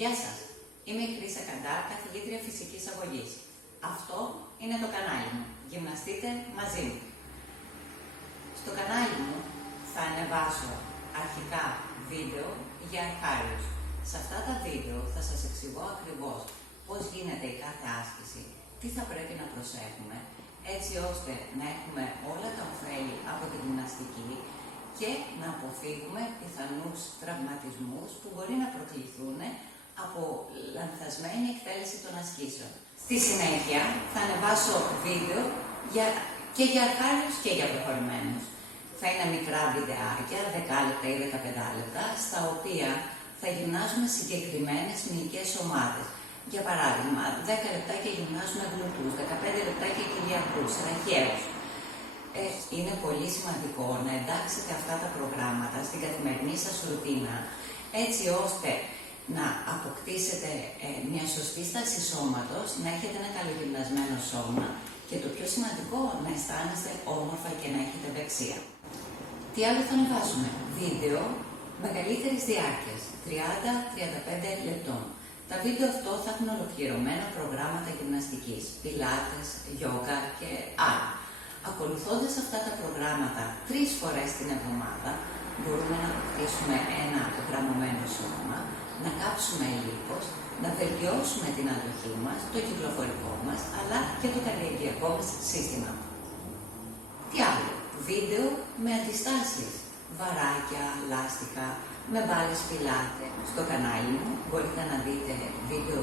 Γεια σας, είμαι η Χρύσα Καντάρ, καθηγήτρια φυσικής αγωγής. Αυτό είναι το κανάλι μου, γυμναστείτε μαζί μου. Στο κανάλι μου θα ανεβάσω αρχικά βίντεο για αρχάριους. Σε αυτά τα βίντεο θα σας εξηγώ ακριβώς πώς γίνεται η κάθε άσκηση, τι θα πρέπει να προσέχουμε, έτσι ώστε να έχουμε όλα τα ωφέλη από τη γυμναστική και να αποφύγουμε πιθανούς τραυματισμούς που μπορεί να προκληθούν από λανθασμένη εκτέλεση των ασκήσεων. Στη συνέχεια θα ανεβάσω βίντεο και για αρχάριους και για προχωρημένους. Θα είναι μικρά βιντεάκια, 10 λεπτά ή 15 λεπτά, στα οποία θα γυμνάζουμε συγκεκριμένες μυϊκές ομάδες. Για παράδειγμα, 10 λεπτάκια γυμνάζουμε γλουτούς, 15 λεπτάκια κοιλιακούς, ραχαίους. Είναι πολύ σημαντικό να εντάξετε αυτά τα προγράμματα στην καθημερινή σας ρουτίνα, έτσι ώστε να αποκτήσετε μια σωστή στάση σώματος, να έχετε ένα καλογυμνασμένο σώμα και το πιο σημαντικό, να αισθάνεστε όμορφα και να έχετε ευεξία. Τι άλλο θα ανεβάσουμε? Βίντεο μεγαλύτερης διάρκειας, 30-35 λεπτών. Τα βίντεο αυτό θα έχουν ολοκληρωμένα προγράμματα γυμναστικής, πιλάτες, γιόγκα και άλλα. Ακολουθώντας αυτά τα προγράμματα 3 φορές την εβδομάδα, μπορούμε να αποκτήσουμε ένα γραμμωμένο σώμα, να κάψουμε λίπος, να βελτιώσουμε την αντοχή μας, το κυκλοφορικό μας, αλλά και το καρδιαγγειακό μας σύστημα. Τι άλλο? Βίντεο με αντιστάσεις, βαράκια, λάστιχα, με μπάλες πιλάτε. Στο κανάλι μου μπορείτε να δείτε βίντεο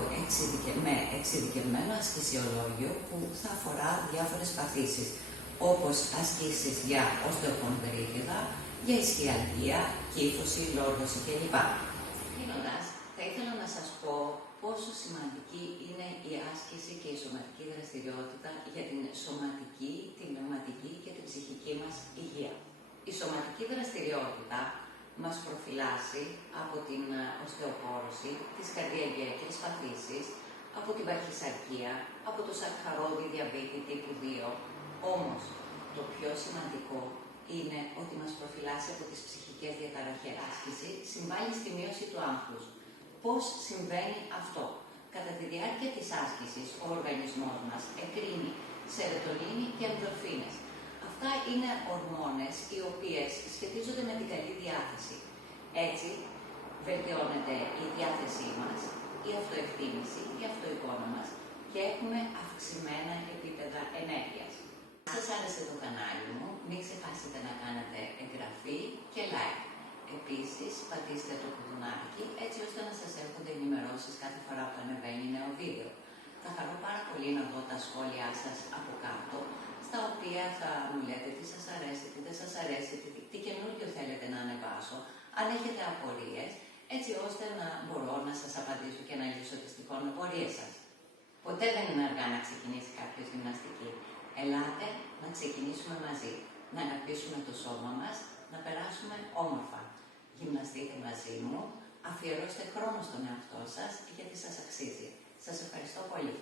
με εξειδικευμένο ασκησιολόγιο που θα αφορά διάφορες παθήσεις, όπως ασκήσεις για οστεοχονδρίτιδα, για ισχυαλγία, κύφωση, λόρδωση κλπ. Κλείνοντας, θα ήθελα να σας πω πόσο σημαντική είναι η άσκηση και η σωματική δραστηριότητα για την σωματική, την πνευματική και την ψυχική μας υγεία. Η σωματική δραστηριότητα μας προφυλάσσει από την οστεοπόρωση, τις καρδιαγγειακές παθήσεις, από την παχυσαρκία, από το σακχαρώδη διαβήτη τύπου 2. Όμως, το πιο σημαντικό είναι ότι μας προφυλάσσει από τις ψυχικές διαταραχές. Άσκηση συμβάλλει στη μείωση του άγχους. Πώς συμβαίνει αυτό? Κατά τη διάρκεια της άσκησης, ο οργανισμός μας εκρίνει σεροτονίνη και ενδορφίνες. Αυτά είναι ορμόνες οι οποίες σχετίζονται με την καλή διάθεση. Έτσι, βελτιώνεται η διάθεσή μας, η αυτοεκτίμηση, η αυτοεικόνα μας και έχουμε αυξημένα επίπεδα ενέργειας. Αν σας άρεσε το κανάλι μου, μην ξεχάσετε να κάνετε εγγραφή και like. Επίσης, πατήστε το κουδουνάκι έτσι ώστε να σας έρχονται ενημερώσεις κάθε φορά που ανεβαίνει νέο βίντεο. Θα χαρώ πάρα πολύ να δω τα σχόλιά σας από κάτω, στα οποία θα μου λέτε τι σας αρέσει, τι δεν σας αρέσει, τι καινούργιο θέλετε να ανεβάσω, αν έχετε απορίες, έτσι ώστε να μπορώ να σας απαντήσω και να λύσω τις τυχόν απορίες σας. Ποτέ δεν είναι αργά να ξεκινήσει κάποιος γυμναστική. Ελάτε να ξεκινήσουμε μαζί, να αναπτύσσουμε το σώμα μας, να περάσουμε όμορφα. Γυμναστείτε μαζί μου, αφιερώστε χρόνο στον εαυτό σας γιατί σας αξίζει. Σας ευχαριστώ πολύ.